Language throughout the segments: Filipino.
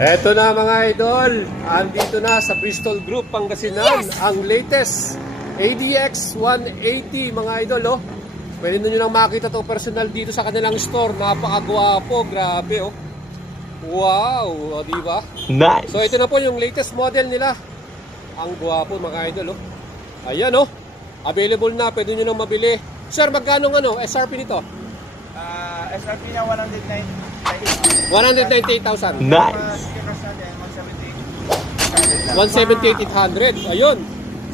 Eto na mga idol, andito na sa Bristol Group Pangasinan, ang latest ADX 180 mga idol. Oh. Pwede nyo nang makita to personal dito sa kanilang store. Napakagwapo, grabe oh. Wow, di ba? Nice. So ito na po yung latest model nila. Ang gwapo mga idol oh. Ayan oh. Available na, pwede nyo nang mabili. Sir, magkano SRP nito? SRP niya 198,000. Nice. 178,800. Ayun.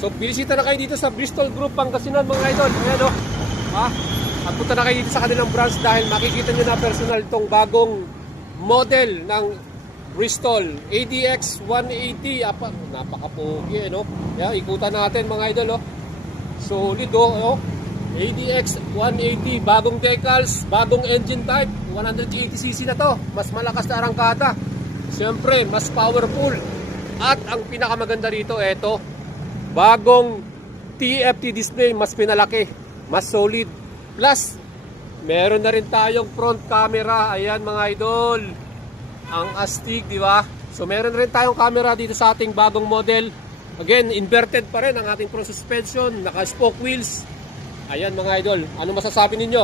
So, bilisita na kayo dito sa Bristol Group Pangasinan mga idol. Ayan o. Ha? At punta na kayo dito sa kanilang branch dahil makikita nyo na personal itong bagong model ng Bristol ADX 180. Napaka-pogi no? Yeah, ikutan natin mga idol. Solid oh. ADX 180, bagong decals, bagong engine type, 180cc na to, mas malakas na arangkada, siyempre mas powerful, at ang pinakamaganda rito, eto, bagong TFT display, mas pinalaki, mas solid, plus, meron na rin tayong front camera, ayan mga idol, ang astig, di ba? So meron rin tayong camera dito sa ating bagong model, again, inverted pa rin ang ating front suspension, naka-spoke wheels. Ayan mga idol, ano masasabi ninyo?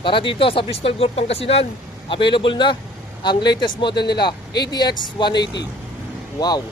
Tara dito sa Bristol Group Pangasinan, available na ang latest model nila, ADX 180. Wow!